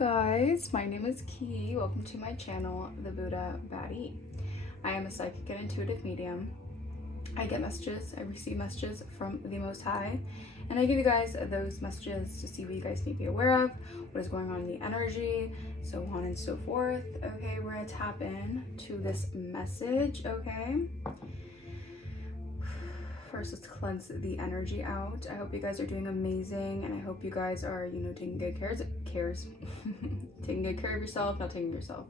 guys, my name is Ki. Welcome to my channel, The Buddha Baddie. I am a psychic and intuitive medium. I get messages, I receive messages from the Most High, and I give you guys those messages to see what you guys need to be aware of, what is going on in the energy, so on and so forth. Okay, we're gonna tap in to this message, okay? First, let's cleanse the energy out. I hope you guys are doing amazing, and I hope you guys are, taking good taking good care of yourself, not taking yourself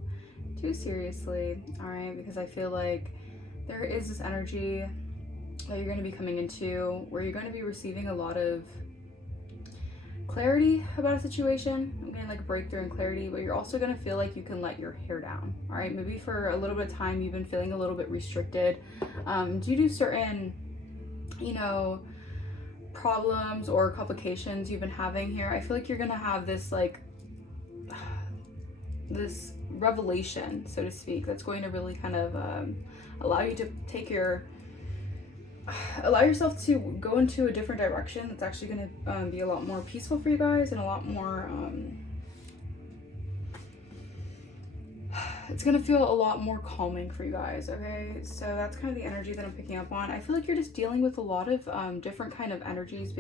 too seriously, all right? Because I feel like there is this energy that you're going to be coming into where you're going to be receiving a lot of clarity about a situation. I'm getting like a breakthrough and clarity, but you're also going to feel like you can let your hair down, all right? Maybe for a little bit of time you've been feeling a little bit restricted due to certain problems or complications you've been having here. I feel like you're gonna have this this revelation, so to speak, that's going to really kind of allow you to allow yourself to go into a different direction that's actually going to be a lot more peaceful for you guys, and a lot more it's gonna feel a lot more calming for you guys, okay? So that's kind of the energy that I'm picking up on. I feel like you're just dealing with a lot of different kind of energies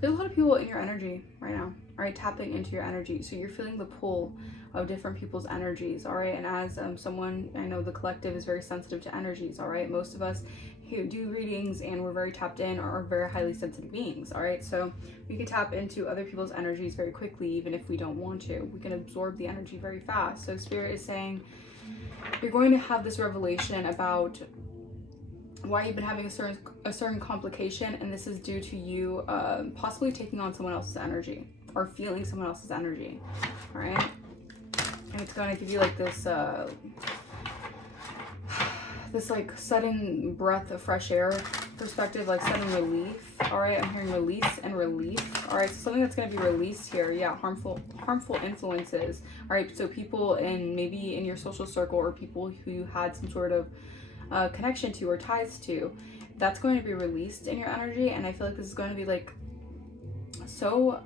there's a lot of people in your energy right now, all right, tapping into your energy. So you're feeling the pull of different people's energies, all right? And as someone, I know the collective is very sensitive to energies, all right? Most of us who do readings and we're very tapped in are very highly sensitive beings, all right? So we can tap into other people's energies very quickly, even if we don't want to. We can absorb the energy very fast. So Spirit is saying you're going to have this revelation about why you've been having a certain complication, and this is due to you possibly taking on someone else's energy or feeling someone else's energy, all right? And it's going to give you like this this like sudden breath of fresh air perspective, like sudden relief, all right? I'm hearing release and relief, all right? So something that's going to be released here, yeah, harmful influences, all right? So people maybe in your social circle, or people who you had some sort of connection to or ties to, that's going to be released in your energy. And I feel like this is going to be like so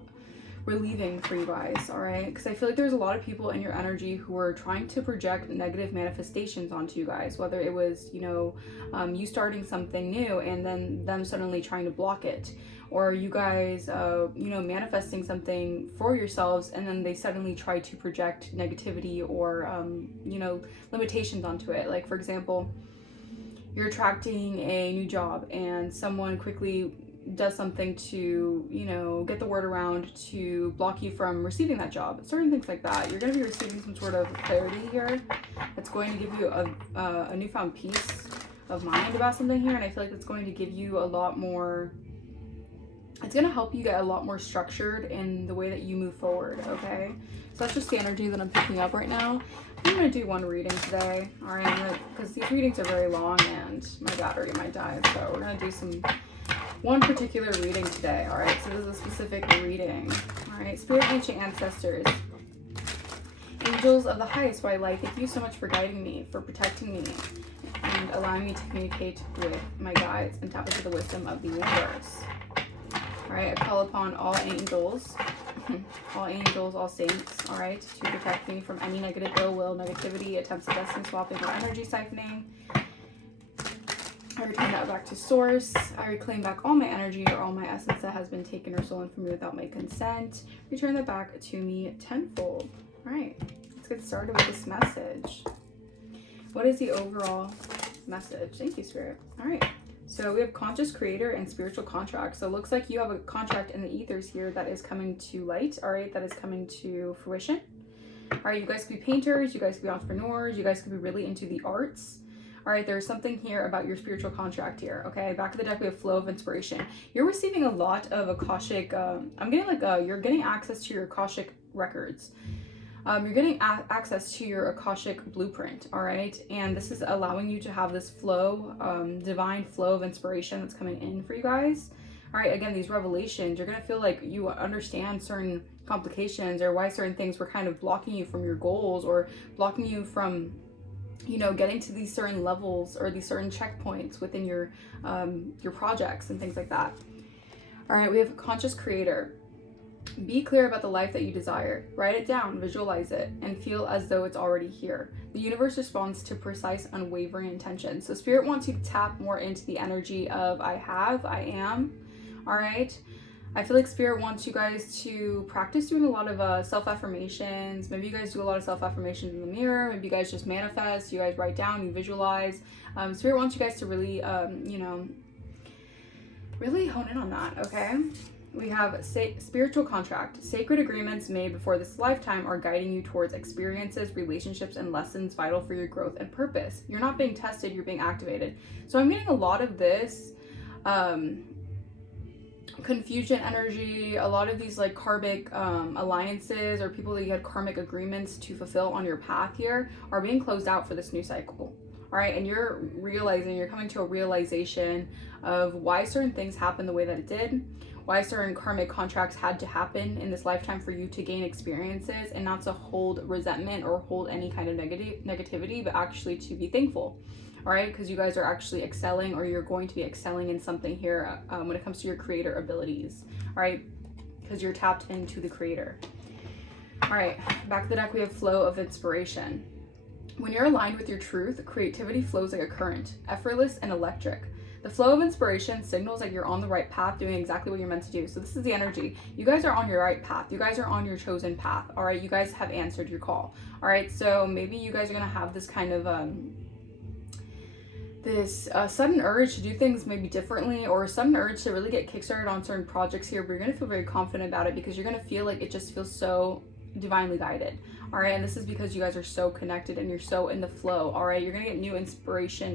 relieving for you guys, all right? Because I feel like there's a lot of people in your energy who are trying to project negative manifestations onto you guys, whether it was you starting something new and then them suddenly trying to block it, or you guys manifesting something for yourselves and then they suddenly try to project negativity or limitations onto it. Like, for example, you're attracting a new job and someone quickly does something to, get the word around to block you from receiving that job. Certain things like that. You're going to be receiving some sort of clarity here that's going to give you a newfound peace of mind about something here. And I feel like it's going to give you a lot more, it's going to help you get a lot more structured in the way that you move forward, okay? So that's just the energy that I'm picking up right now. I'm going to do one reading today, all right? Because these readings are very long and my battery might die. So we're going to do one particular reading today, all right? So this is a specific reading, all right? Spirit, ancient ancestors, angels of the highest white light, thank you so much for guiding me, for protecting me, and allowing me to communicate with my guides and tap into the wisdom of the universe. All right, I call upon all angels, all saints, all right, to protect me from any negative ill will, negativity, attempts at destiny swapping, or energy siphoning. I return that back to source. I reclaim back all my energy or all my essence that has been taken or stolen from me without my consent. Return that back to me tenfold. All right, let's get started with this message. What is the overall message? Thank you, Spirit. All right, so we have conscious creator and spiritual contract. So it looks like you have a contract in the ethers here that is coming to light, all right, that is coming to fruition. All right, you guys could be painters, you guys could be entrepreneurs, you guys could be really into the arts. All right, there's something here about your spiritual contract here, okay? Back of the deck, we have flow of inspiration. You're receiving a lot of Akashic, I'm getting you're getting access to your Akashic records. You're getting access to your Akashic blueprint, all right? And this is allowing you to have this flow, divine flow of inspiration that's coming in for you guys. All right, again, these revelations, you're gonna feel like you understand certain complications or why certain things were kind of blocking you from your goals or blocking you from getting to these certain levels or these certain checkpoints within your projects and things like that. All right, we have conscious creator. Be clear about the life that you desire. Write it down, visualize it, and feel as though it's already here. The universe responds to precise, unwavering intention. So Spirit wants you to tap more into the energy of I have, I am. All right. I feel like Spirit wants you guys to practice doing a lot of self-affirmations. Maybe you guys do a lot of self-affirmations in the mirror. Maybe you guys just manifest. You guys write down, you visualize. Spirit wants you guys to really, really hone in on that, okay? We have spiritual contract. Sacred agreements made before this lifetime are guiding you towards experiences, relationships, and lessons vital for your growth and purpose. You're not being tested, you're being activated. So I'm getting a lot of this confusion energy, a lot of these like karmic alliances or people that you had karmic agreements to fulfill on your path here are being closed out for this new cycle. All right, and you're coming to a realization of why certain things happened the way that it did, why certain karmic contracts had to happen in this lifetime for you to gain experiences, and not to hold resentment or hold any kind of negativity, but actually to be thankful. All right, because you guys are actually excelling, or you're going to be excelling in something here when it comes to your creator abilities. All right, because you're tapped into the creator. All right, back of the deck we have flow of inspiration. When you're aligned with your truth, creativity flows like a current, effortless and electric. The flow of inspiration signals that you're on the right path, doing exactly what you're meant to do. So this is the energy. You guys are on your right path. You guys are on your chosen path. All right, you guys have answered your call. All right, so maybe you guys are gonna have this kind of this sudden urge to do things maybe differently, or a sudden urge to really get kickstarted on certain projects here, but you're gonna feel very confident about it because you're gonna feel like it just feels so divinely guided. All right, and this is because you guys are so connected and you're so in the flow. All right, you're gonna get new inspiring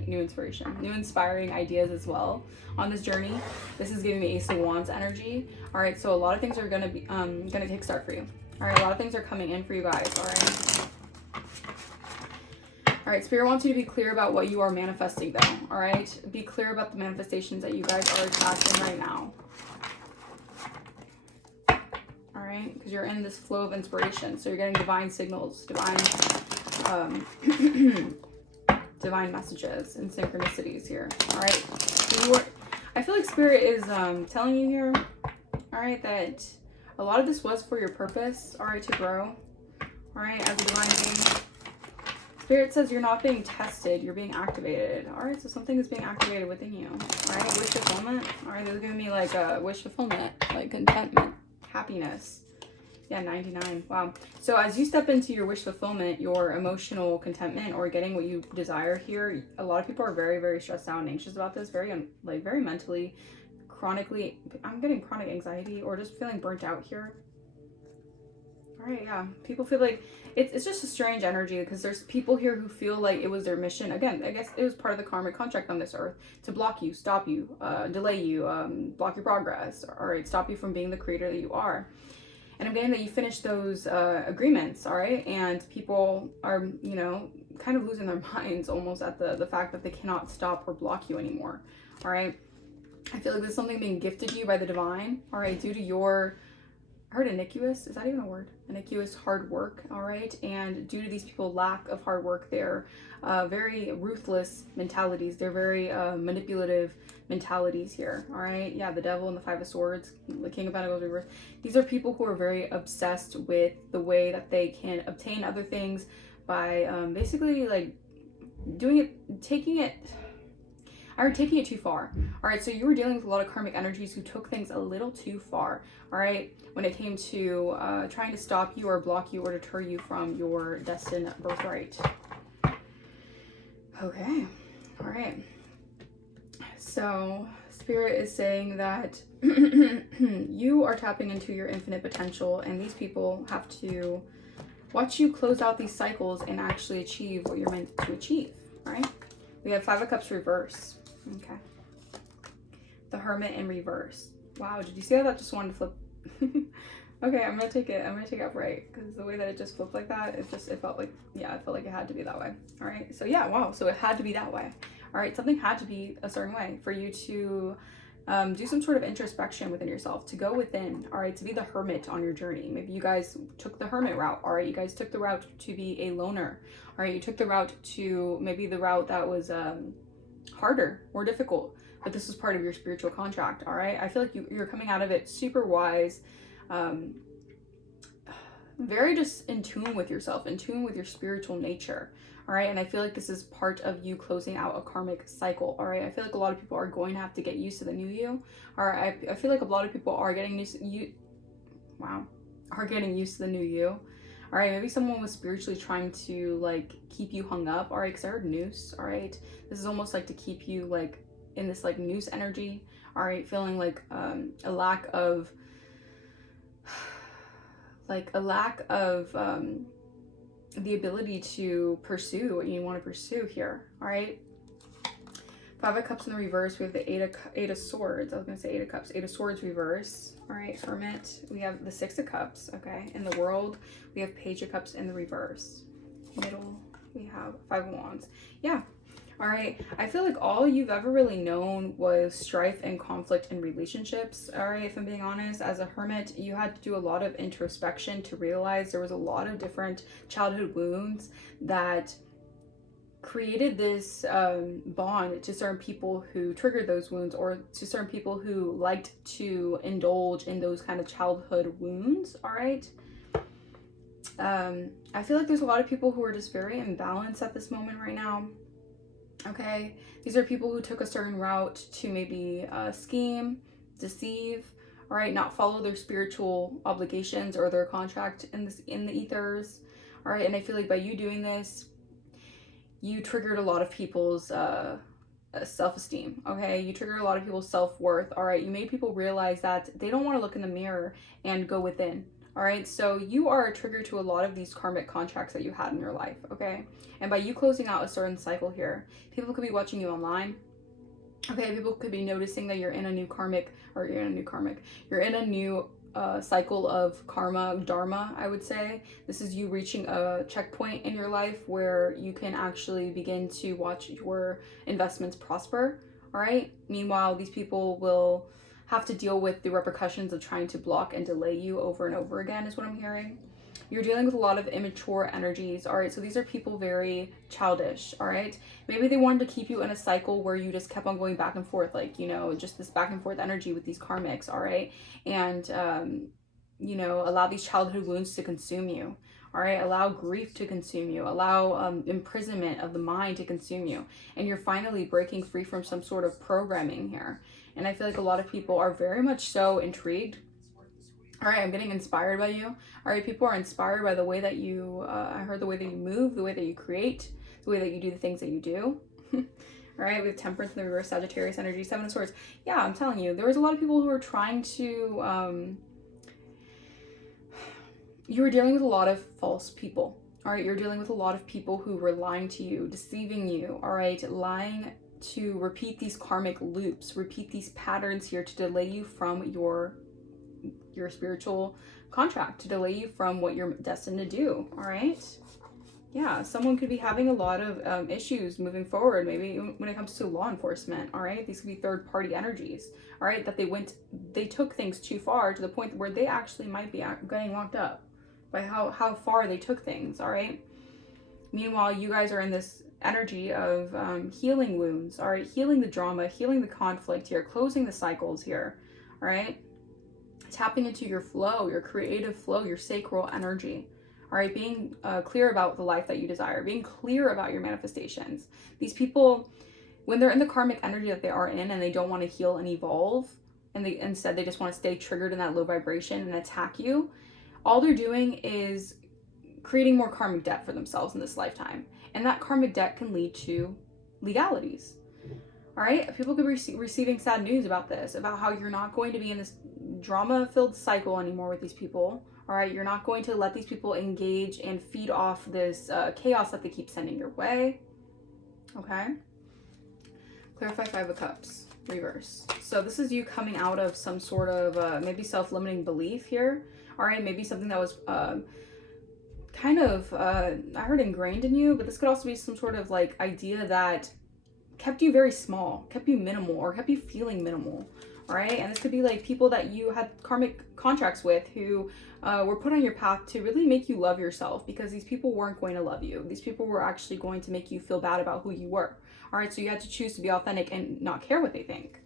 ideas as well on this journey. This is giving me Ace of Wands energy. All right, so a lot of things are gonna be gonna kickstart for you. All right, a lot of things are coming in for you guys. All right. All right, Spirit wants you to be clear about what you are manifesting though. All right, be clear about the manifestations that you guys are attracting right now. All right, because you're in this flow of inspiration, so you're getting divine signals, divine messages and synchronicities here. All right, so I feel like Spirit is telling you here, all right, that a lot of this was for your purpose, all right, to grow, all right, as a divine being. Spirit says you're not being tested, you're being activated. All right, so something is being activated within you. All right, wish fulfillment. All right, this is giving me like a wish fulfillment, like contentment, happiness. Yeah, 99. Wow. So as you step into your wish fulfillment, your emotional contentment, or getting what you desire here, a lot of people are very, very stressed out and anxious about this, very mentally, chronically. I'm getting chronic anxiety or just feeling burnt out here. All right, yeah. People feel like it's just a strange energy because there's people here who feel like it was their mission. Again, I guess it was part of the karmic contract on this earth to block you, stop you, delay you, block your progress, all right, stop you from being the creator that you are. And I'm getting that you finished those agreements, all right? And people are, you know, kind of losing their minds almost at the fact that they cannot stop or block you anymore, all right? I feel like there's something being gifted you by the divine, all right, due to your, I heard iniquitous, is that even a word? Iniquitous hard work, all right? And due to these people's lack of hard work, they're very ruthless mentalities. They're very manipulative mentalities here, all right? Yeah, the devil and the Five of Swords, the King of Pentacles reverse. These are people who are very obsessed with the way that they can obtain other things by basically like taking it too far. All right, so you were dealing with a lot of karmic energies who took things a little too far, all right, when it came to trying to stop you or block you or deter you from your destined birthright. Okay, all right. So Spirit is saying that you are tapping into your infinite potential, and these people have to watch you close out these cycles and actually achieve what you're meant to achieve, right? We have Five of Cups reverse. Okay. The Hermit in reverse. Wow, did you see how that just wanted to flip? Okay, I'm gonna take it upright because the way that it just flipped like that, it felt like, yeah, it felt like it had to be that way. All right, so yeah, wow, so it had to be that way. All right, something had to be a certain way for you to do some sort of introspection within yourself, to go within, all right, to be the hermit on your journey. Maybe you guys took the hermit route, all right, you guys took the route to be a loner, all right, you took the route to maybe the route that was harder, more difficult, but this was part of your spiritual contract, all right? I feel like you're coming out of it super wise, very just in tune with yourself, in tune with your spiritual nature. All right, and I feel like this is part of you closing out a karmic cycle. All right, I feel like a lot of people are going to have to get used to the new you. All right, I feel like a lot of people are getting used to you. Wow, are getting used to the new you. All right, maybe someone was spiritually trying to like keep you hung up. All right, because I heard noose. All right, this is almost like to keep you like in this like noose energy. All right, feeling like a lack of the ability to pursue what you want to pursue here. All right, 5 of Cups in the reverse. We have the Eight of Swords. I was going to say 8 of Cups. 8 of Swords reverse. All right, Hermit. We have the 6 of Cups. Okay, in the World, we have Page of Cups in the reverse. Middle, we have 5 of Wands. Yeah. All right, I feel like all you've ever really known was strife and conflict in relationships. All right, if I'm being honest, as a hermit, you had to do a lot of introspection to realize there was a lot of different childhood wounds that created this bond to certain people who triggered those wounds, or to certain people who liked to indulge in those kind of childhood wounds. All right. I feel like there's a lot of people who are just very imbalanced at this moment right now. Okay, these are people who took a certain route to maybe scheme, deceive, all right, not follow their spiritual obligations or their contract in the ethers. All right, and I feel like by you doing this, you triggered a lot of people's self-esteem. Okay, you triggered a lot of people's self-worth. All right, you made people realize that they don't want to look in the mirror and go within. All right, so you are a trigger to a lot of these karmic contracts that you had in your life. Okay, and by you closing out a certain cycle here, people could be watching you online. Okay, people could be noticing that you're in a new karmic, or you're in a new cycle of karma, dharma, I would say. This is you reaching a checkpoint in your life where you can actually begin to watch your investments prosper. All right, meanwhile, these people will have to deal with the repercussions of trying to block and delay you over and over again, is what I'm hearing. You're dealing with a lot of immature energies. All right, so these are people very childish. All right, maybe they wanted to keep you in a cycle where you just kept on going back and forth, like, you know, just this back and forth energy with these karmics. All right, and you know, allow these childhood wounds to consume you. All right, allow grief to consume you, allow imprisonment of the mind to consume you, and you're finally breaking free from some sort of programming here. And I feel like a lot of people are very much so intrigued. All right, I'm getting inspired by you. All right, people are inspired by the way that you, I heard the way that you move, the way that you create, the way that you do the things that you do. All right, we have Temperance in the reverse, Sagittarius energy, 7 of Swords. Yeah, I'm telling you, there was a lot of people who were trying to, you were dealing with a lot of false people. All right, you're dealing with a lot of people who were lying to you, deceiving you. All right, lying to repeat these karmic loops, repeat these patterns here to delay you from your spiritual contract, to delay you from what you're destined to do. All right, yeah, someone could be having a lot of issues moving forward, maybe when it comes to law enforcement. All right, these could be third-party energies. All right, that they took things too far to the point where they actually might be getting locked up by how far they took things. All right, meanwhile, you guys are in this energy of healing wounds. All right, healing the drama, healing the conflict here, closing the cycles here. All right, tapping into your flow, your creative flow, your sacral energy. All right, being clear about the life that you desire, being clear about your manifestations. These people, when they're in the karmic energy that they are in and they don't want to heal and evolve, and instead they just want to stay triggered in that low vibration and attack you, all they're doing is creating more karmic debt for themselves in this lifetime. And that karmic debt can lead to legalities. All right, people could be receiving sad news about this, about how you're not going to be in this drama-filled cycle anymore with these people. All right, you're not going to let these people engage and feed off this chaos that they keep sending your way. Okay. Clarify 5 of Cups, reverse. So this is you coming out of some sort of maybe self-limiting belief here. All right, maybe something that was kind of, I heard ingrained in you, but this could also be some sort of like idea that kept you very small, kept you minimal, or kept you feeling minimal. All right, and this could be like people that you had karmic contracts with who were put on your path to really make you love yourself, because these people weren't going to love you. These people were actually going to make you feel bad about who you were. All right, so you had to choose to be authentic and not care what they think.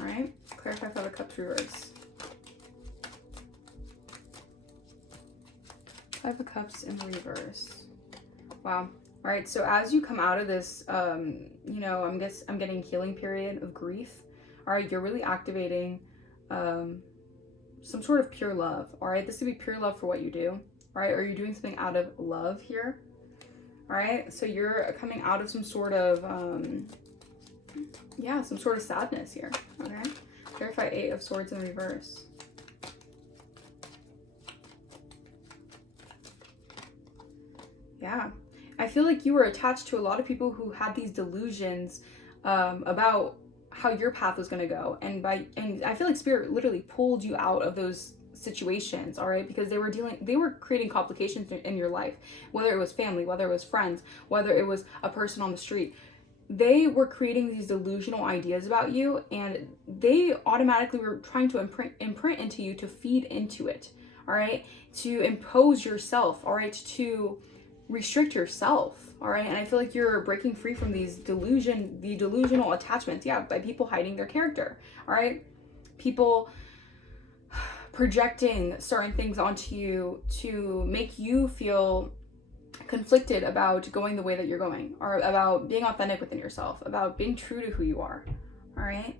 All right, clarify 5 of Cups reverse. Five of Cups in reverse. Wow. All right, so as you come out of this, you know, I'm getting healing period of grief. All right, you're really activating some sort of pure love. All right, this could be pure love for what you do. All right, or you're doing something out of love here. All right, so you're coming out of some sort of, yeah, some sort of sadness here. Okay, clarify Eight of Swords in reverse. Yeah. I feel like you were attached to a lot of people who had these delusions about how your path was going to go, and I feel like Spirit literally pulled you out of those situations, all right, because they were creating complications in your life, whether it was family, whether it was friends, whether it was a person on the street. They were creating these delusional ideas about you, and they automatically were trying to imprint into you, to feed into it, all right, to impose yourself, all right, to restrict yourself, all right. And I feel like you're breaking free from the delusional attachments, yeah, by people hiding their character, all right, people projecting certain things onto you to make you feel conflicted about going the way that you're going, or about being authentic within yourself, about being true to who you are, all right.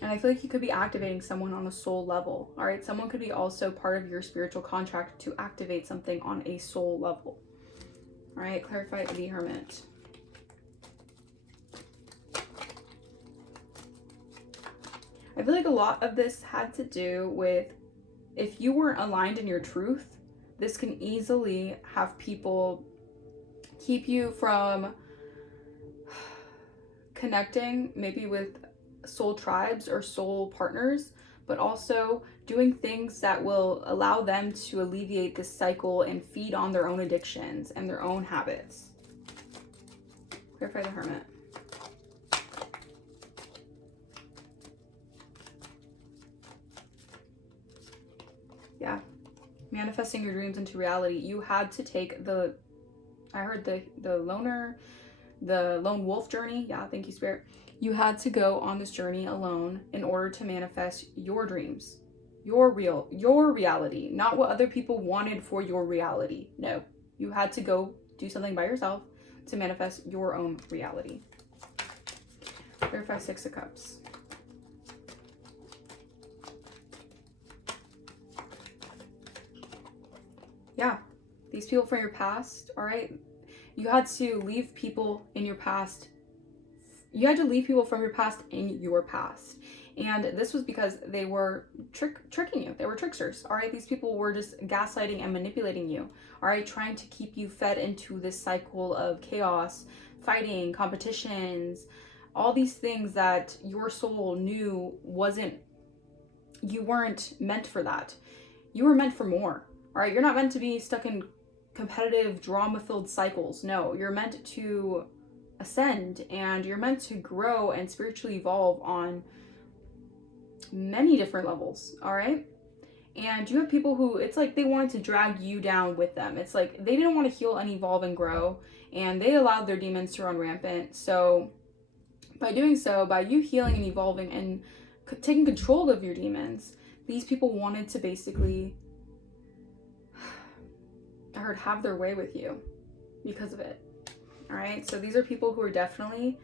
And I feel like you could be activating someone on a soul level, all right? Someone could be also part of your spiritual contract to activate something on a soul level. All right, clarify the Hermit. I feel like a lot of this had to do with, if you weren't aligned in your truth, this can easily have people keep you from connecting maybe with soul tribes or soul partners, but also doing things that will allow them to alleviate this cycle and feed on their own addictions and their own habits. Clarify the Hermit. Yeah. Manifesting your dreams into reality. You had to take I heard the lone wolf journey. Yeah, thank you, Spirit. You had to go on this journey alone in order to manifest your dreams, your reality, not what other people wanted for your reality. No, you had to go do something by yourself to manifest your own reality. Clarify Six of Cups. Yeah, these people from your past, all right? You had to leave people in your past. You had to leave people from your past in your past. And this was because they were tricking you. They were tricksters, all right? These people were just gaslighting and manipulating you, all right? Trying to keep you fed into this cycle of chaos, fighting, competitions, all these things that your soul knew you weren't meant for that. You were meant for more, all right? You're not meant to be stuck in competitive, drama-filled cycles. No, you're meant to ascend, and you're meant to grow and spiritually evolve on many different levels, all right? And you have people who, it's like they wanted to drag you down with them. It's like they didn't want to heal and evolve and grow, and they allowed their demons to run rampant. So by doing so, by you healing and evolving and taking control of your demons, these people wanted to basically, I heard, have their way with you because of it. All right, so these are people who are definitely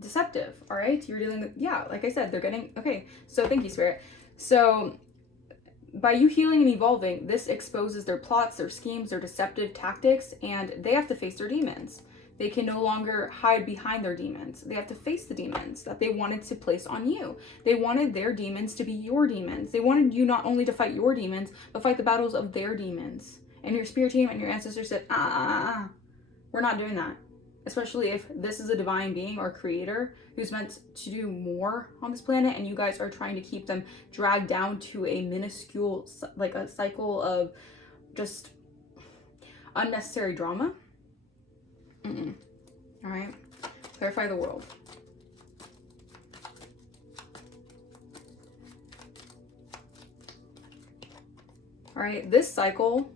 deceptive, all right? You're dealing with, yeah, like I said, they're getting, okay, so thank you, Spirit. So by you healing and evolving, this exposes their plots, their schemes, their deceptive tactics, and they have to face their demons. They can no longer hide behind their demons. They have to face the demons that they wanted to place on you. They wanted their demons to be your demons. They wanted you not only to fight your demons, but fight the battles of their demons. And your spirit team and your ancestors said, we're not doing that. Especially if this is a divine being or creator who's meant to do more on this planet, and you guys are trying to keep them dragged down to a minuscule, like a cycle of just unnecessary drama. All right, clarify the world. All right, this cycle,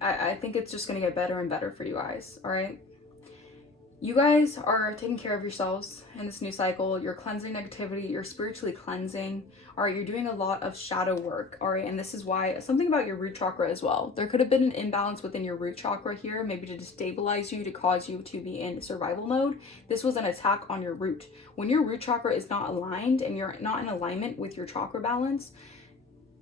I think it's just going to get better and better for you guys, all right? You guys are taking care of yourselves in this new cycle. You're cleansing negativity. You're spiritually cleansing. All right, you're doing a lot of shadow work. All right, and this is why something about your root chakra as well. There could have been an imbalance within your root chakra here, maybe to destabilize you, to cause you to be in survival mode. This was an attack on your root. When your root chakra is not aligned and you're not in alignment with your chakra balance,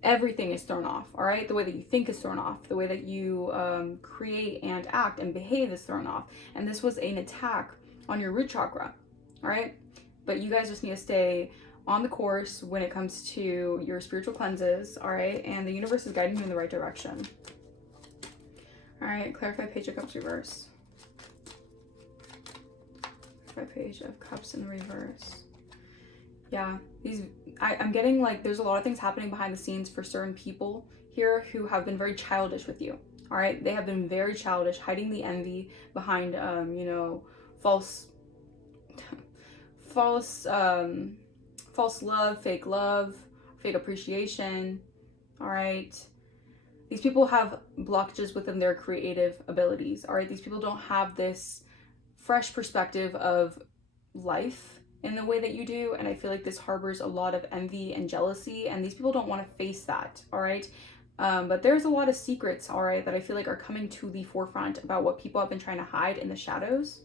everything is thrown off. All right, the way that you think is thrown off, the way that you create and act and behave is thrown off, and this was an attack on your root chakra. All right, but you guys just need to stay on the course when it comes to your spiritual cleanses. All right, and the universe is guiding you in the right direction. All right, clarify Page of Cups reverse. Clarify Page of Cups in the reverse. Yeah, I'm getting like there's a lot of things happening behind the scenes for certain people here who have been very childish with you. All right, they have been very childish, hiding the envy behind you know, false love, fake appreciation. All right, these people have blockages within their creative abilities. All right, these people don't have this fresh perspective of life in the way that you do, and I feel like this harbors a lot of envy and jealousy, and these people don't want to face that. All right, but there's a lot of secrets, all right, that I feel like are coming to the forefront about what people have been trying to hide in the shadows.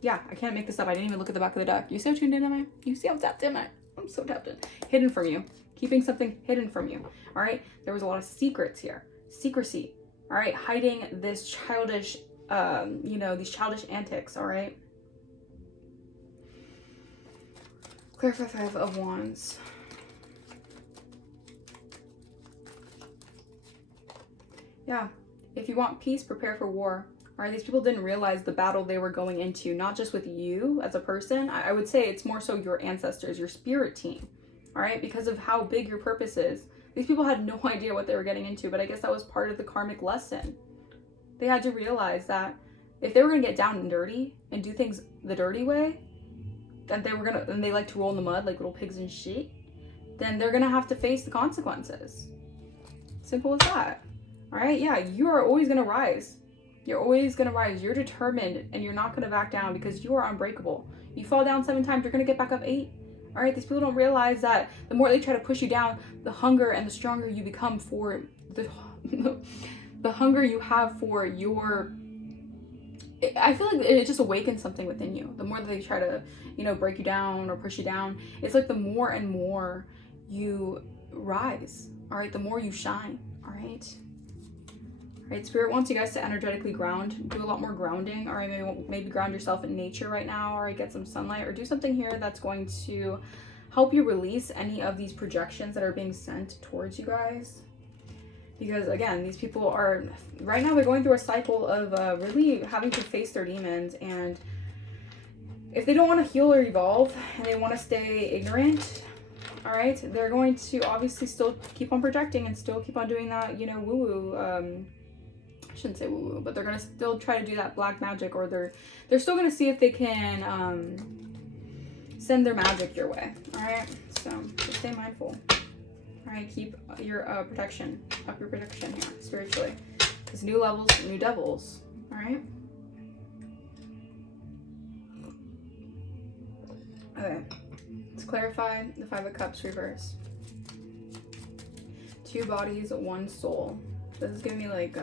Yeah, I can't make this up. I didn't even look at the back of the deck. You see how tuned in am I? You see how tapped in am I? I'm so tapped in. Hidden from you, keeping something hidden from you. All right, there was a lot of secrets here, secrecy. All right, hiding this childish you know, these childish antics. All right, clarify Five of Wands. Yeah, if you want peace, prepare for war. All right, these people didn't realize the battle they were going into, not just with you as a person. I would say it's more so your ancestors, your spirit team. All right, because of how big your purpose is. These people had no idea what they were getting into, but I guess that was part of the karmic lesson. They had to realize that if they were going to get down and dirty and do things the dirty way, and they like to roll in the mud like little pigs in shit, then they're gonna have to face the consequences. Simple as that. All right, yeah, you are always gonna rise. You're always gonna rise. You're determined, and you're not gonna back down because you are unbreakable. You fall down 7 times, you're gonna get back up 8. All right, these people don't realize that the more they try to push you down, the hunger and the stronger you become for the hunger you have for your. I feel like it just awakens something within you. The more that they try to, you know, break you down or push you down, it's like the more and more you rise. All right, the more you shine. All right. All right, Spirit wants you guys to energetically ground. Do a lot more grounding. All right, maybe ground yourself in nature right now, or get some sunlight, or do something here that's going to help you release any of these projections that are being sent towards you guys. Because again, these people are, right now they're going through a cycle of really having to face their demons. And if they don't want to heal or evolve and they want to stay ignorant, all right, they're going to obviously still keep on projecting and still keep on doing that, you know, woo-woo. I shouldn't say woo-woo, but they're going to still try to do that black magic, or they're still going to see if they can send their magic your way. All right, so just stay mindful. All right, keep your protection, up your protection here, spiritually. Because new levels, new devils, all right? Okay, let's clarify the Five of Cups reverse. 2 bodies, 1 soul. This is giving me like,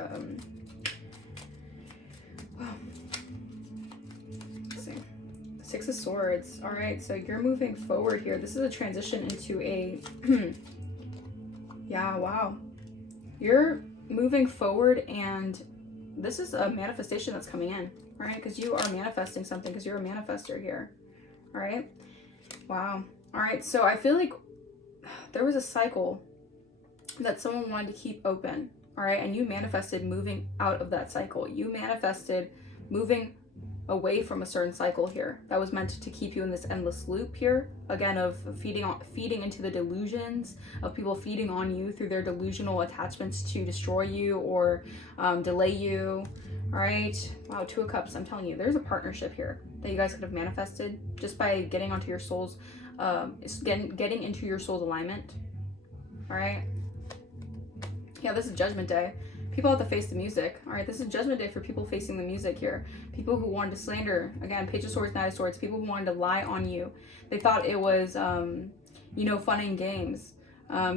let's see. 6 of Swords. All right, so you're moving forward here. This is a transition into a... Yeah, wow. You're moving forward, and this is a manifestation that's coming in, all right? Because you are manifesting something, because you're a manifester here, all right? Wow. All right, so I feel like there was a cycle that someone wanted to keep open, all right? And you manifested moving out of that cycle. You manifested moving away from a certain cycle here that was meant to keep you in this endless loop here, again, of feeding into the delusions of people, feeding on you through their delusional attachments to destroy you or delay you. All right, wow, 2 of Cups. I'm telling you, there's a partnership here that you guys could have manifested just by getting onto your soul's getting into your soul's alignment. All right, yeah, this is Judgment Day. People have to face the music. All right, this is Judgment Day for people facing the music here. People who wanted to slander, again, Page of Swords, Knight of Swords, people who wanted to lie on you. They thought it was, you know, fun and games.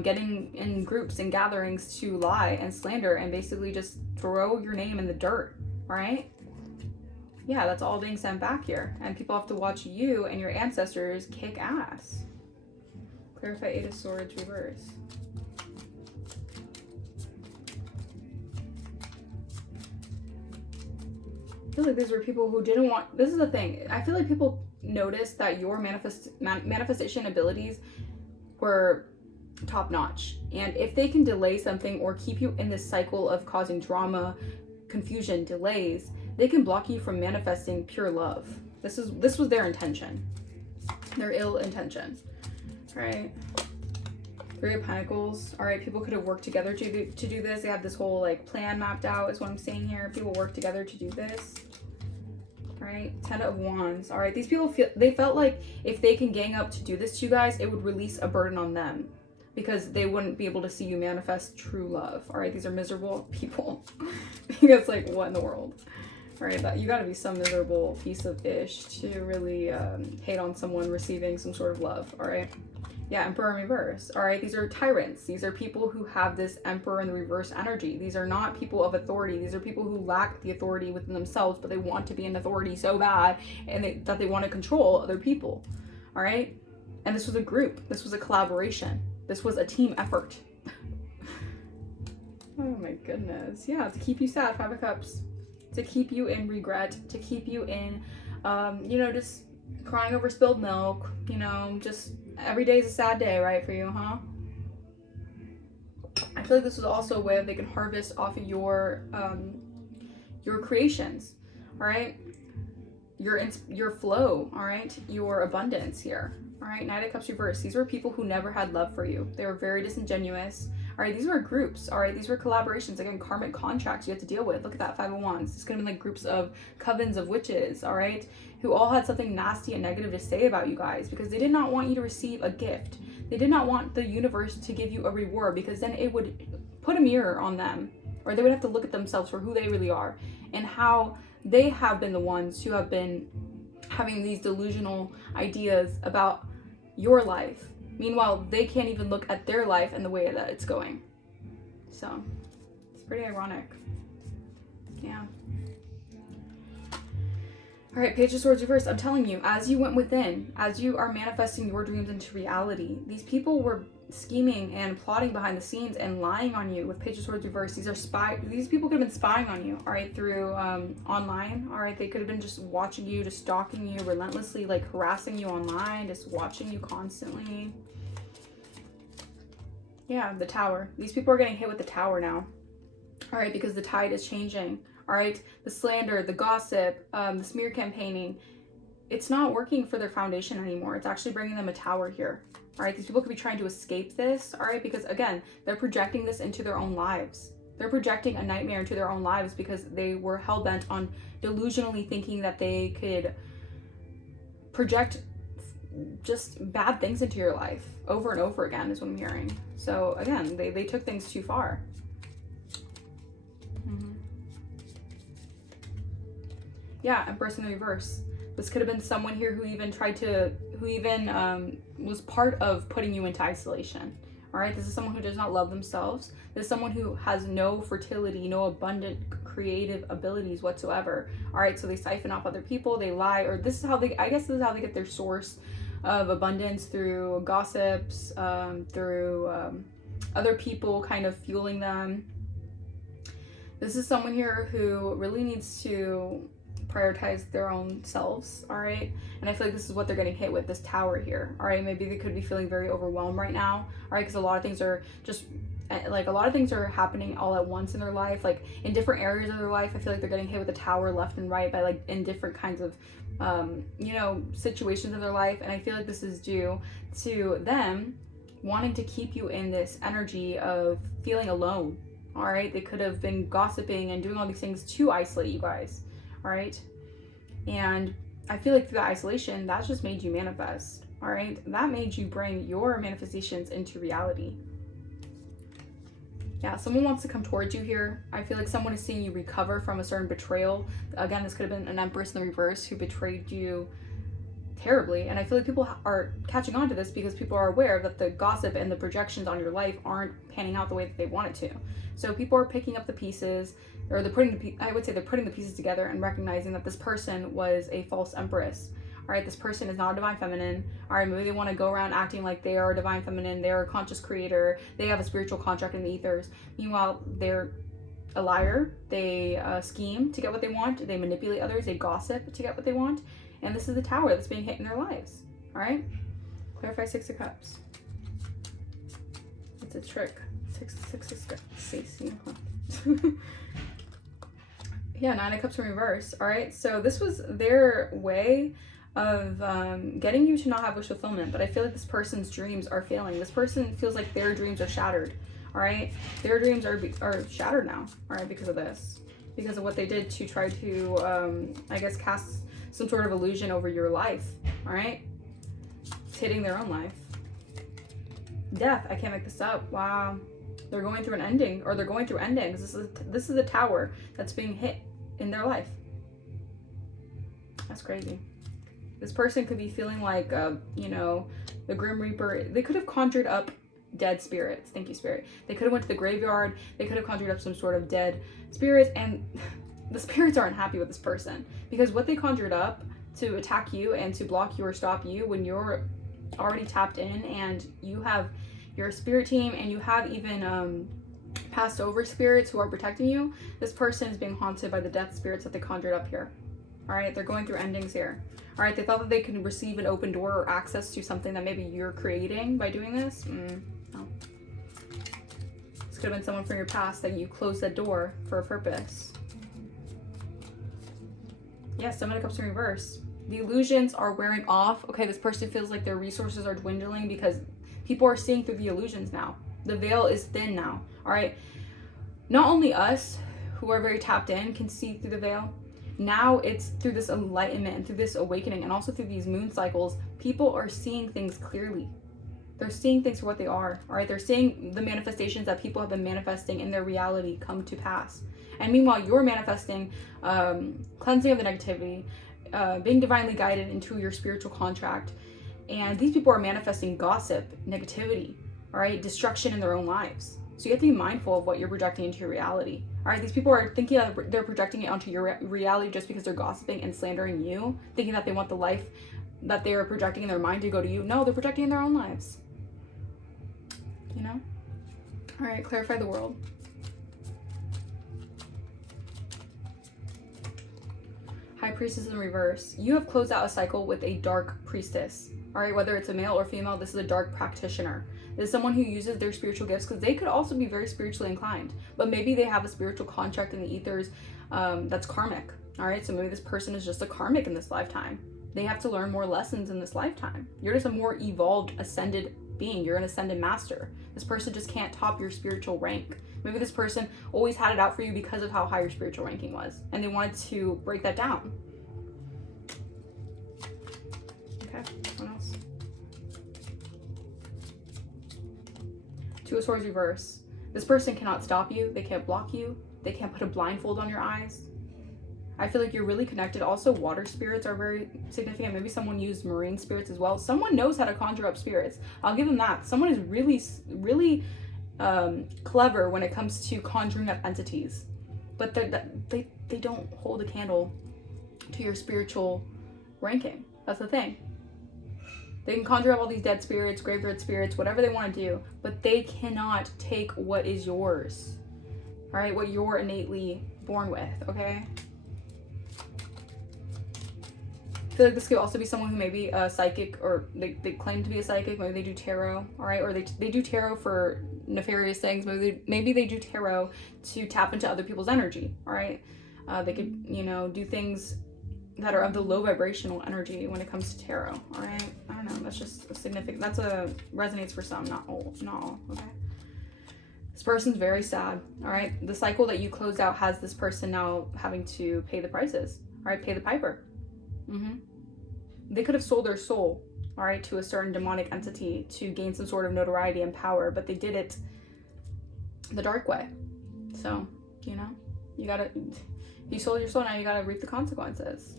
Getting in groups and gatherings to lie and slander and basically just throw your name in the dirt, right? Yeah, that's all being sent back here. And people have to watch you and your ancestors kick ass. Clarify, Eight of Swords, reverse. I feel like these were people who didn't want, this is the thing, I feel like people noticed that your manifestation abilities were top notch, and if they can delay something or keep you in this cycle of causing drama, confusion, delays, they can block you from manifesting pure love. This was their intention, their ill intention. All right, Three of Pentacles. All right, people could have worked together to do this. They have this whole like plan mapped out, is what I'm saying here. People work together to do this. All right, Ten of Wands. All right, these people felt like if they can gang up to do this to you guys, it would release a burden on them, because they wouldn't be able to see you manifest true love. All right, these are miserable people. Because like, what in the world? All right, you gotta be some miserable piece of ish to really hate on someone receiving some sort of love. All right, yeah, Emperor in reverse. All right, these are tyrants. These are people who have this Emperor in the reverse energy. These are not people of authority. These are people who lack the authority within themselves, but they want to be in authority so bad, and that they want to control other people. All right, and this was a group. This was a collaboration. This was a team effort. Oh my goodness. Yeah, to keep you sad, Five of Cups. To keep you in regret, to keep you in, you know, just crying over spilled milk, you know, just every day is a sad day, right, for you, huh? I feel like this was also a way that they can harvest off of your creations, all right? Your flow, all right? Your abundance here, all right? Knight of Cups reverse. These were people who never had love for you. They were very disingenuous. All right, these were groups. All right, these were collaborations. Again, karmic contracts you have to deal with. Look at that, Five of Wands. This could have been like groups of covens of witches, all right, who all had something nasty and negative to say about you guys, because they did not want you to receive a gift. They did not want the universe to give you a reward, because then it would put a mirror on them, or they would have to look at themselves for who they really are and how they have been the ones who have been having these delusional ideas about your life. Meanwhile, they can't even look at their life and the way that it's going. So, it's pretty ironic. Yeah. All right, Page of Swords reverse. I'm telling you, as you went within, as you are manifesting your dreams into reality, these people were scheming and plotting behind the scenes and lying on you with Page of Swords reverse. These people could have been spying on you, all right, through online. All right, they could have been just watching you, just stalking you relentlessly, like harassing you online, just watching you constantly. Yeah, the Tower. These people are getting hit with the Tower now, all right, because the tide is changing. All right, the slander, the gossip, the smear campaigning, it's not working for their foundation anymore. It's actually bringing them a tower here. All right, these people could be trying to escape this, all right, because again, they're projecting this into their own lives. They're projecting a nightmare into their own lives because they were hell-bent on delusionally thinking that they could project just bad things into your life over and over again, is what I'm hearing. So again, they took things too far. Yeah, Empress in the reverse. This could have been someone here who even was part of putting you into isolation. All right, this is someone who does not love themselves. This is someone who has no fertility, no abundant creative abilities whatsoever. All right, so they siphon off other people, they lie, or this is how they get their source of abundance, through gossips, through other people kind of fueling them. This is someone here who really needs to prioritize their own selves, all right? And I feel like this is what they're getting hit with, this Tower here, all right? Maybe they could be feeling very overwhelmed right now, all right? Because a lot of things are just, like, a lot of things are happening all at once in their life, like in different areas of their life. I feel like they're getting hit with the Tower left and right by, like, in different kinds of, you know, situations in their life. And I feel like this is due to them wanting to keep you in this energy of feeling alone, all right? They could have been gossiping and doing all these things to isolate you guys. All right, and I feel like through that isolation, that's just made you manifest. All right, that made you bring your manifestations into reality. Yeah, someone wants to come towards you here. I feel like someone is seeing you recover from a certain betrayal. Again, this could have been an Empress in the reverse who betrayed you terribly. And I feel like people are catching on to this because people are aware that the gossip and the projections on your life aren't panning out the way that they want it to. So people are picking up the pieces, or they're putting the pieces together and recognizing that this person was a false Empress. All right, this person is not a divine feminine. All right, maybe they want to go around acting like they are a divine feminine, they're a conscious creator, they have a spiritual contract in the ethers. Meanwhile, they're a liar. They scheme to get what they want. They manipulate others. They gossip to get what they want. And this is the tower that's being hit in their lives. All right, clarify Six of Cups. It's a trick. Six of Cups. Yeah, Nine of Cups in reverse. All right, so this was their way of getting you to not have wish fulfillment, but I feel like this person's dreams are failing. This person feels like their dreams are shattered. All right, their dreams are shattered now. All right, because of this, because of what they did to try to, I guess, cast some sort of illusion over your life. All right, it's hitting their own life. Death. I can't make this up. Wow, they're going through an ending, or they're going through endings. This is a tower that's being hit in their life. That's crazy. This person could be feeling like, you know, the Grim Reaper. They could have conjured up dead spirits. Thank you, Spirit. They could have went to the graveyard. They could have conjured up some sort of dead spirits, and the spirits aren't happy with this person because what they conjured up to attack you and to block you or stop you when you're already tapped in and you have your spirit team and you have even passed over spirits who are protecting you. This person is being haunted by the death spirits that they conjured up here. All right, they're going through endings here. All right, they thought that they could receive an open door or access to something that maybe you're creating by doing this. No. This could have been someone from your past that you closed that door for a purpose. Yeah, Seven of Cups in reverse. The illusions are wearing off. Okay, this person feels like their resources are dwindling because people are seeing through the illusions now. The veil is thin now. All right, not only us who are very tapped in can see through the veil. Now it's through this enlightenment and through this awakening and also through these moon cycles, people are seeing things clearly. They're seeing things for what they are, all right? They're seeing the manifestations that people have been manifesting in their reality come to pass. And meanwhile, you're manifesting cleansing of the negativity, being divinely guided into your spiritual contract. And these people are manifesting gossip, negativity, all right? Destruction in their own lives. So you have to be mindful of what you're projecting into your reality. All right, these people are thinking that they're projecting it onto your reality just because they're gossiping and slandering you, thinking that they want the life that they are projecting in their mind to go to you. No, they're projecting in their own lives. You know? All right, clarify the world. High Priestess in reverse. You have closed out a cycle with a dark priestess. All right, whether it's a male or female, this is a dark practitioner. This is someone who uses their spiritual gifts because they could also be very spiritually inclined, but maybe they have a spiritual contract in the ethers that's karmic. All right, so maybe this person is just a karmic in this lifetime. They have to learn more lessons in this lifetime. You're just a more evolved, ascended being. You're an ascended master. This person just can't top your spiritual rank. Maybe this person always had it out for you because of how high your spiritual ranking was, and they wanted to break that down. Okay, what else? Two of Swords reverse. This person cannot stop you. They can't block you. They can't put a blindfold on your eyes. I feel like you're really connected. Also, water spirits are very significant. Maybe someone used marine spirits as well. Someone knows how to conjure up spirits. I'll give them that. Someone is really clever when it comes to conjuring up entities. But they don't hold a candle to your spiritual ranking. That's the thing. They can conjure up all these dead spirits, graveyard spirits, whatever they want to do, but they cannot take what is yours. All right, what you're innately born with, okay? I feel like this could also be someone who may be a psychic, or they claim to be a psychic. Maybe they do tarot, all right? Or they do tarot for nefarious things. Maybe they do tarot to tap into other people's energy, all right? They could, you know, do things that are of the low vibrational energy when it comes to tarot, all right? I don't know, that's just a significant, resonates for some, not all, okay? This person's very sad, all right? The cycle that you closed out has this person now having to pay the prices, all right? Pay the piper. They could have sold their soul, all right, to a certain demonic entity to gain some sort of notoriety and power, but they did it the dark way. So, you know, you gotta, you sold your soul, now you gotta reap the consequences.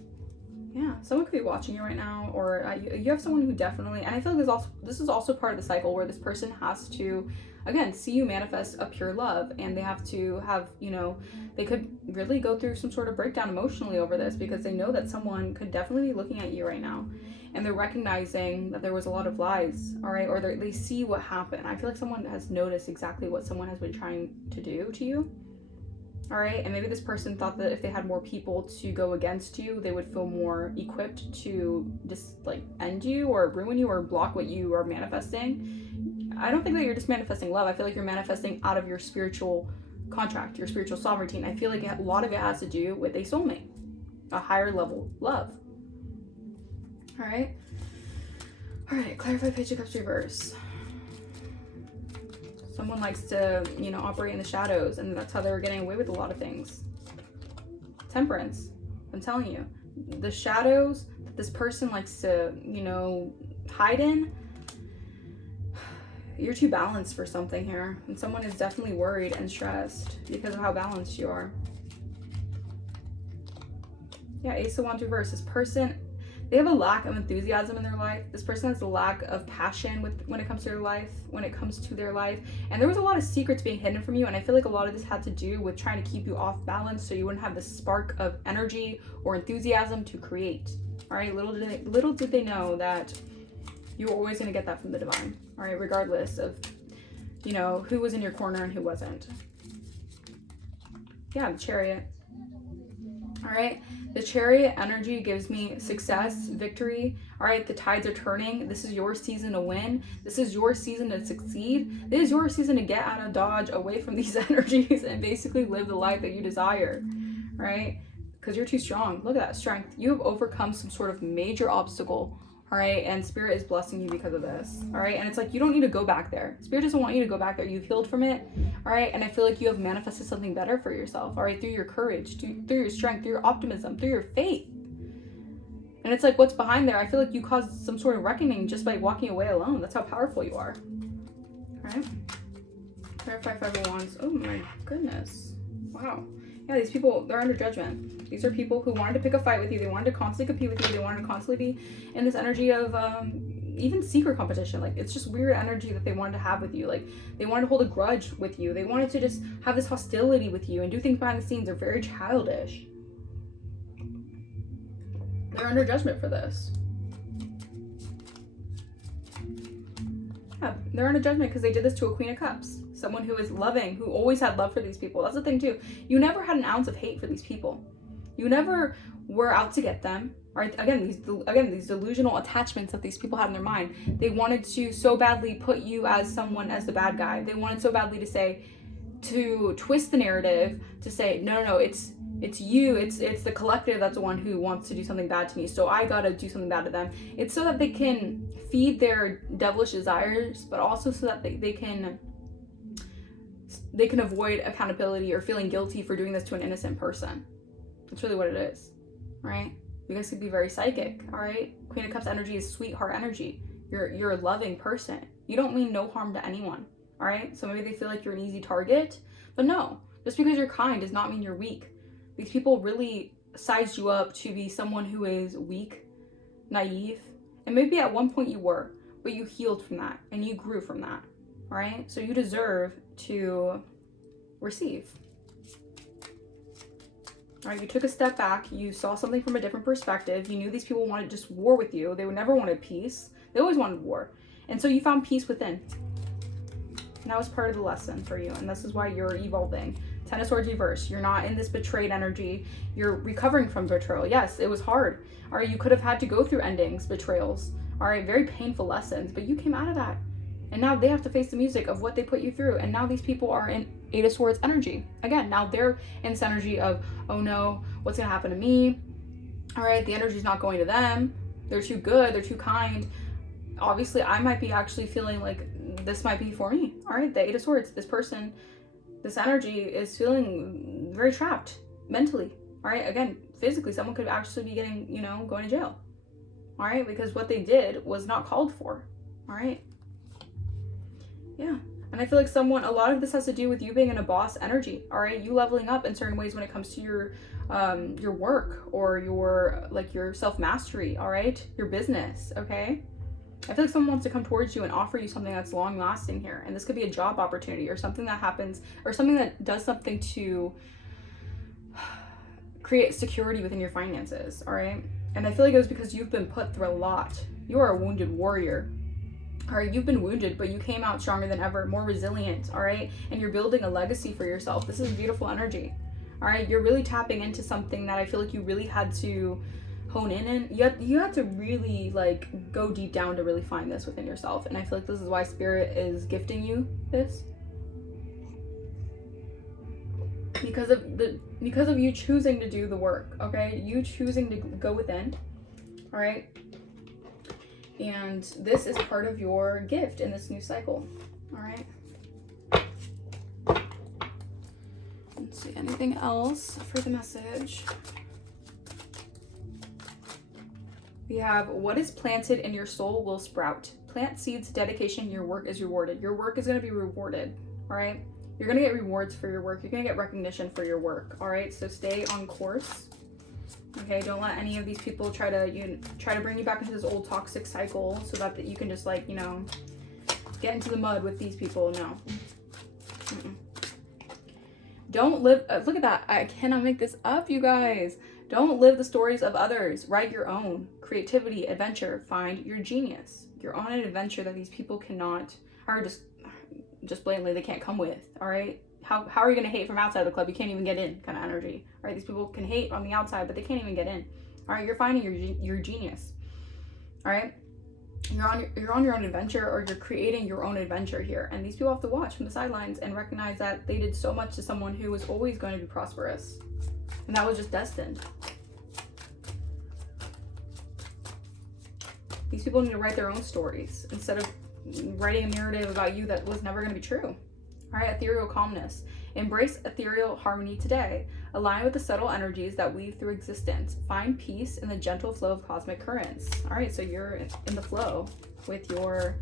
Yeah, someone could be watching you right now, or you have someone who definitely, and I feel like this is also part of the cycle where this person has to, again, see you manifest a pure love, and they have to have, you know, they could really go through some sort of breakdown emotionally over this, because they know that someone could definitely be looking at you right now, and they're recognizing that there was a lot of lies, all right, or they see what happened. I feel like someone has noticed exactly what someone has been trying to do to you. All right, and maybe this person thought that if they had more people to go against you, they would feel more equipped to just like end you or ruin you or block what you are manifesting. I don't think that you're just manifesting love. I feel like you're manifesting out of your spiritual contract, your spiritual sovereignty. And I feel like a lot of it has to do with a soulmate, a higher level love. All right, clarify Page of Cups reverse. Someone likes to, you know, operate in the shadows, and that's how they were getting away with a lot of things. Temperance. I'm telling you. The shadows that this person likes to, you know, hide in, you're too balanced for something here. And someone is definitely worried and stressed because of how balanced you are. Yeah, Ace of Wands reverse. This person, they have a lack of enthusiasm in their life. This person has a lack of passion when it comes to their life, And there was a lot of secrets being hidden from you. And I feel like a lot of this had to do with trying to keep you off balance so you wouldn't have the spark of energy or enthusiasm to create. All right, little did they know that you were always going to get that from the divine. All right, regardless of, you know, who was in your corner and who wasn't. Yeah, the Chariot. All right, the Chariot energy gives me success, victory. All right, the tides are turning. This is your season to win. This is your season to succeed. This is your season to get out of Dodge, away from these energies, and basically live the life that you desire, right? Because you're too strong. Look at that strength. You have overcome some sort of major obstacle. All right, and Spirit is blessing you because of this. All right, and it's like you don't need to go back there. Spirit doesn't want you to go back there. You've healed from it. All right, and I feel like you have manifested something better for yourself. All right, through your courage, through your strength, through your optimism, through your faith. And it's like, what's behind there? I feel like you caused some sort of reckoning just by walking away alone. That's how powerful you are. All right, clarify 5 of Wands. Oh my goodness, wow. Yeah, these people, they're under judgment. These are people who wanted to pick a fight with you. They wanted to constantly compete with you. They wanted to constantly be in this energy of even secret competition. Like, it's just weird energy that they wanted to have with you. Like, they wanted to hold a grudge with you. They wanted to just have this hostility with you and do things behind the scenes. They're very childish. They're under judgment for this. Yeah, they're under judgment because they did this to a Queen of Cups. Someone who is loving, who always had love for these people. That's the thing too. You never had an ounce of hate for these people. You never were out to get them. Right? Again, these delusional attachments that these people have in their mind. They wanted to so badly put you as someone, as the bad guy. They wanted so badly to twist the narrative, to say, no, it's you, it's the collective that's the one who wants to do something bad to me, so I gotta do something bad to them. It's so that they can feed their devilish desires, but also so that they can avoid accountability or feeling guilty for doing this to an innocent person. That's really what it is, right? You guys could be very psychic, all right? Queen of Cups energy is sweetheart energy. You're a loving person. You don't mean no harm to anyone, all right? So maybe they feel like you're an easy target, but no, just because you're kind does not mean you're weak. These people really sized you up to be someone who is weak, naive, and maybe at one point you were, but you healed from that and you grew from that, all right? So you deserve to receive. All right, you took a step back, you saw something from a different perspective, you knew these people wanted just war with you, they would never wanted peace, they always wanted war, and so you found peace within. And that was part of the lesson for you, and this is why you're evolving. 10 of Swords reverse, you're not in this betrayed energy, you're recovering from betrayal. Yes, it was hard, all right, you could have had to go through endings, betrayals, all right, very painful lessons, but you came out of that. And now they have to face the music of what they put you through. And now these people are in 8 of Swords energy. Again, now they're in this energy of, oh no, what's gonna happen to me? All right, the energy's not going to them. They're too good, they're too kind. Obviously, I might be actually feeling like this might be for me. All right, the 8 of Swords, this person, this energy is feeling very trapped mentally. All right, again, physically, someone could actually be getting, going to jail. All right, because what they did was not called for. All right. Yeah, And I feel like a lot of this has to do with you being in a boss energy, all right? You leveling up in certain ways when it comes to your work or your self-mastery, all right? Your business, okay? I feel like someone wants to come towards you and offer you something that's long lasting here. And this could be a job opportunity or something that happens or something that does something to create security within your finances, all right? And I feel like it was because you've been put through a lot. You are a wounded warrior. All right, you've been wounded, but you came out stronger than ever, more resilient, all right? And you're building a legacy for yourself. This is beautiful energy, all right? You're really tapping into something that I feel like you really had to hone in. You had to really like go deep down to really find this within yourself. And I feel like this is why Spirit is gifting you this. Because of you choosing to do the work, okay? You choosing to go within, all right? And this is part of your gift in this new cycle, all right? Let's see, anything else for the message? We have, what is planted in your soul will sprout. Plant seeds, dedication, your work is rewarded. Your work is going to be rewarded, all right? You're going to get rewards for your work. You're going to get recognition for your work, all right? So stay on course. Okay, don't let any of these people try to bring you back into this old toxic cycle so that you can just like, get into the mud with these people. No. Don't live, look at that. I cannot make this up, you guys. Don't live the stories of others. Write your own. Creativity, adventure, find your genius. You're on an adventure that these people cannot, or just blatantly they can't come with, all right? How are you going to hate from outside the club? You can't even get in kind of energy, right? These people can hate on the outside, but they can't even get in. All right, you're finding your genius. All right, you're on your own adventure, or you're creating your own adventure here. And these people have to watch from the sidelines and recognize that they did so much to someone who was always going to be prosperous, and that was just destined. These people need to write their own stories instead of writing a narrative about you that was never going to be true. All right, ethereal calmness. Embrace ethereal harmony today. Align with the subtle energies that weave through existence. Find peace in the gentle flow of cosmic currents. All right, so you're in the flow with your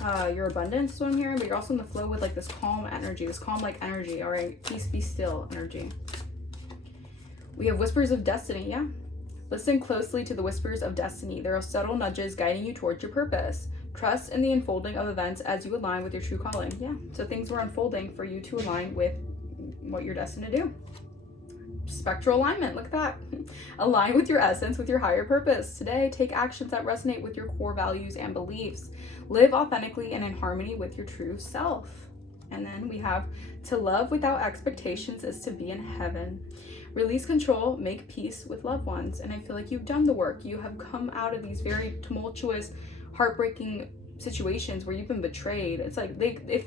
abundance is what I'm hearing, but you're also in the flow with like this calm energy, this calm like energy. All right, peace, be still energy. We have whispers of destiny, yeah. Listen closely to the whispers of destiny. There are subtle nudges guiding you towards your purpose. Trust in the unfolding of events as you align with your true calling. Yeah, so things were unfolding for you to align with what you're destined to do. Spectral alignment, look at that. Align with your essence, with your higher purpose. Today, take actions that resonate with your core values and beliefs. Live authentically and in harmony with your true self. And then we have, to love without expectations is to be in heaven. Release control, make peace with loved ones. And I feel like you've done the work. You have come out of these very tumultuous, heartbreaking situations where you've been betrayed. It's like if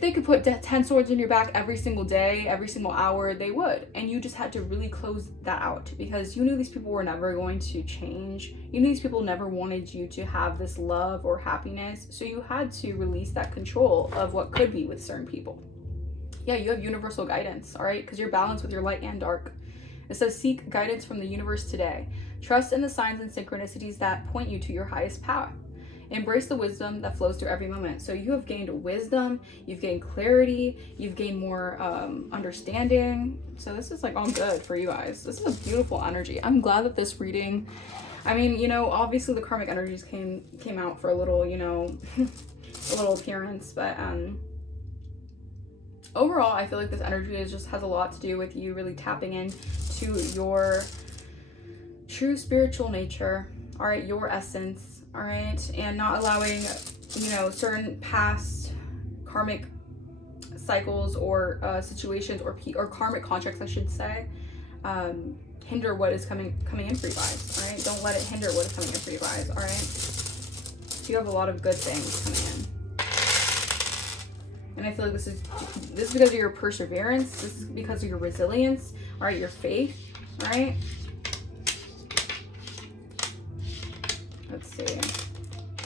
they could put 10 swords in your back every single day, every single hour, they would. And you just had to really close that out because you knew these people were never going to change. You knew these people never wanted you to have this love or happiness. So you had to release that control of what could be with certain people. Yeah, you have universal guidance, all right? Because you're balanced with your light and dark. It says, seek guidance from the universe today. Trust in the signs and synchronicities that point you to your highest path. Embrace the wisdom that flows through every moment. So you have gained wisdom, you've gained clarity, you've gained more understanding. So this is like all good for you guys. This is a beautiful energy. I'm glad that this reading, I mean, obviously the karmic energies came out for a little, a little appearance, but overall, I feel like this energy has a lot to do with you really tapping into your true spiritual nature, all right, your essence, all right, and not allowing, certain past karmic cycles or situations or karmic contracts, I should say, hinder what is coming in for you guys, all right? Don't let it hinder what is coming in for you guys, all right? You have a lot of good things coming in. And I feel like this is because of your perseverance. This is because of your resilience. All right, your faith. All right. Let's see. I'm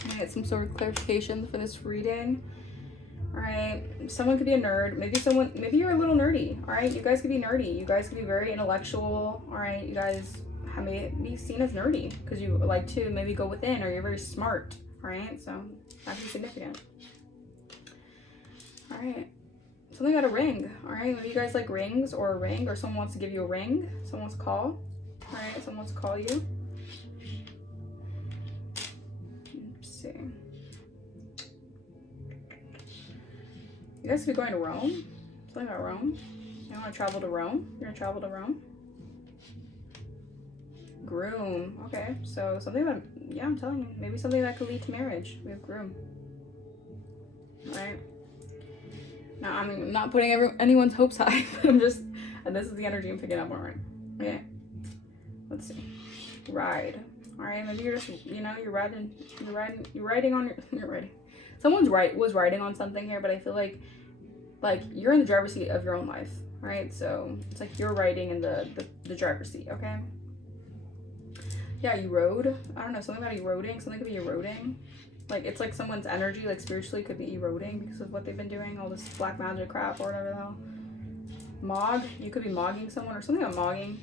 gonna get some sort of clarification for this reading. All right. Someone could be a nerd. Maybe you're a little nerdy. All right. You guys could be nerdy. You guys could be very intellectual. All right. You guys may be seen as nerdy because you like to maybe go within, or you're very smart. All right. So that's significant. All right. Something about a ring. All right. Maybe you guys like rings or a ring, or someone wants to give you a ring. Someone wants to call. All right. Someone wants to call you. Let's see. You guys could be going to Rome. Something about Rome. You want to travel to Rome? You're going to travel to Rome? Groom. Okay. So something that, yeah, I'm telling you. Maybe something that could lead to marriage. We have groom. All right. Now, I mean, I'm not putting anyone's hopes high, but I'm just, and this is the energy I'm picking up on, right? Okay. Let's see. Ride. All right. Maybe you're just, you know, you're riding on you're riding. Someone's was riding on something here, but I feel like you're in the driver's seat of your own life. All right. So it's like you're riding in the driver's seat. Okay. Yeah. You rode. I don't know. Something about eroding. Something could be eroding. Like, it's like someone's energy, like, spiritually could be eroding because of what they've been doing, all this black magic crap or whatever the hell. Mog, you could be mogging someone or something about mogging.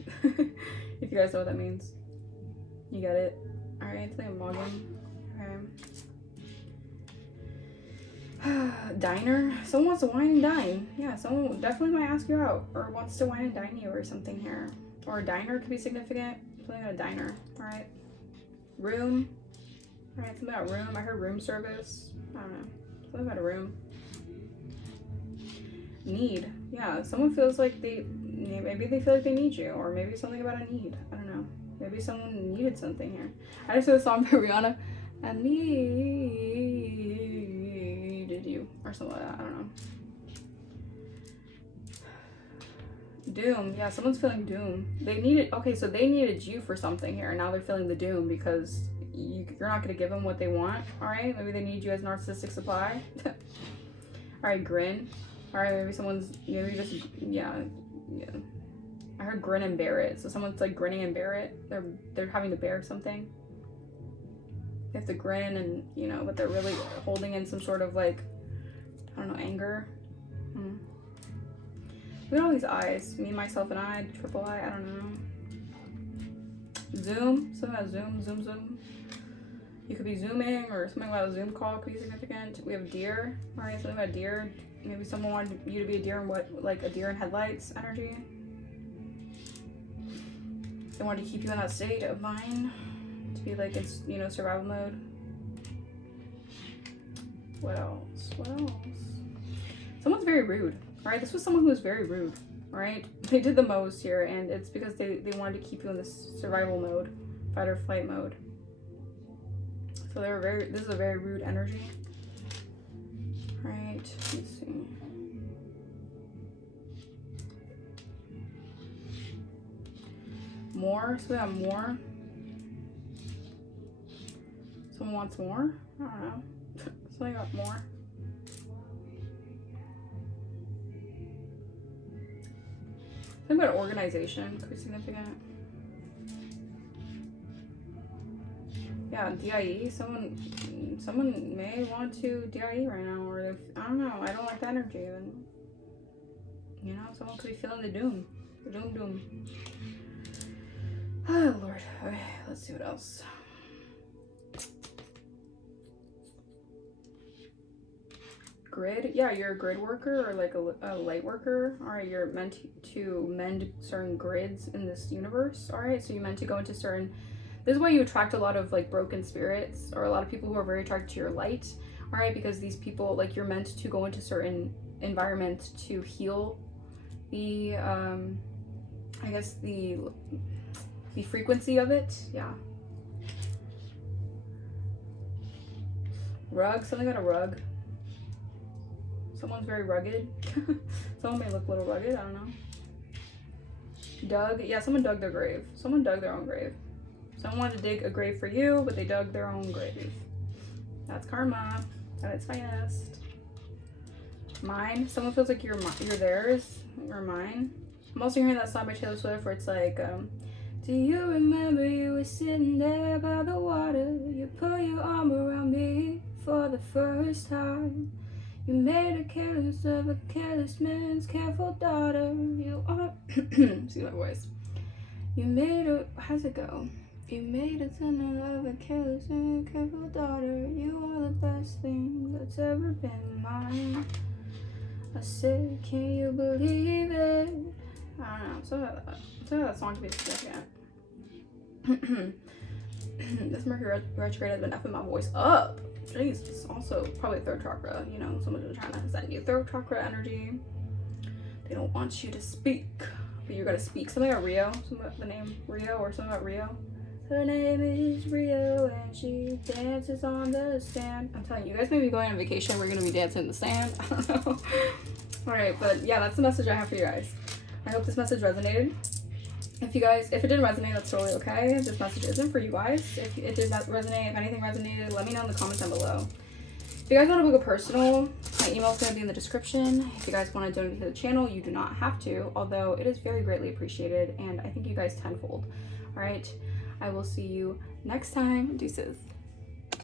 If you guys know what that means. You get it? Alright, something about mogging. Okay. Diner. Someone wants to wine and dine. Yeah, someone definitely might ask you out or wants to wine and dine you or something here. Or a diner could be significant. Something about a diner. Alright. Room. Alright, something about room. I heard room service. I don't know. Something about a room. Need. Yeah, someone feels like maybe they feel like they need you. Or maybe something about a need. I don't know. Maybe someone needed something here. I just heard a song by Rihanna. I needed you. Or something like that. I don't know. Doom. Yeah, someone's feeling doom. They needed, okay, so they needed you for something here. And now they're feeling the doom because you're not going to give them what they want. All right, maybe they need you as narcissistic supply. All right, grin. All right, maybe someone's, maybe just, yeah. I heard grin and bear it. So someone's like grinning and bear it. They're having to bear something. They have to grin and, you know, but they're really holding in some sort of like, I don't know, anger. Look at all these eyes. Me, myself, and I. Triple I don't know. Zoom. Something about zoom. You could be zooming or something about a Zoom call could be significant. We have deer. All right, something about deer. Maybe someone wanted you to be a deer in what, like a deer in headlights energy. They wanted to keep you in that state of mind to be like in, you know, survival mode. What else? Someone's very rude. All right, this was someone who was very rude. All right, they did the most here, and it's because they wanted to keep you in this survival mode, fight or flight mode. So they were this is a very rude energy. All right, let's see. More, so we have more. Someone wants more? I don't know. Something about more. Something about organization could be significant. Yeah, DIE. Someone may want to DIE right now, or if, I don't know. I don't like the energy. Then, you know, someone could be feeling the doom. The doom. Oh Lord. Okay, let's see what else. Grid. Yeah, you're a grid worker or like a light worker. All right, you're meant to mend certain grids in this universe. All right, so you're meant to go into certain. This is why you attract a lot of like broken spirits or a lot of people who are very attracted to your light. All right, because these people, like, you're meant to go into certain environments to heal the I guess the frequency of it. Yeah. Rug. Something about a rug. Someone's very rugged. Someone may look a little rugged. I don't know. Dug. Yeah, someone dug their grave. Someone dug their own grave. Someone wanted to dig a grave for you, but they dug their own grave. That's karma at its finest. Mine. Someone feels like you're theirs. You're mine. I'm also hearing that song by Taylor Swift where it's like, do you remember you were sitting there by the water? You put your arm around me for the first time. You made a careless of a careless man's careful daughter. You are see my voice. You made a, how's it go? You made a son of a careless and careful daughter. You are the best thing that's ever been mine. I said, can you believe it? I don't know. So that song could be significant. This Mercury retrograde has been effing my voice up. Jesus. Also, probably third chakra. You know, someone's trying to send you third chakra energy. They don't want you to speak, but you gotta speak. Something about Rio. Something about the name Rio, or something about Rio. Her name is Rio, and she dances on the sand. I'm telling you, you guys may be going on vacation. We're gonna be dancing in the sand. I don't know. All right, but yeah, that's the message I have for you guys. I hope this message resonated. If it didn't resonate, that's totally okay. This message isn't for you guys. If it did not resonate, if anything resonated, let me know in the comments down below. If you guys want to book a personal, my email is going to be in the description. If you guys want to donate to the channel, you do not have to, although it is very greatly appreciated, and I thank you guys tenfold. All right, I will see you next time. Deuces.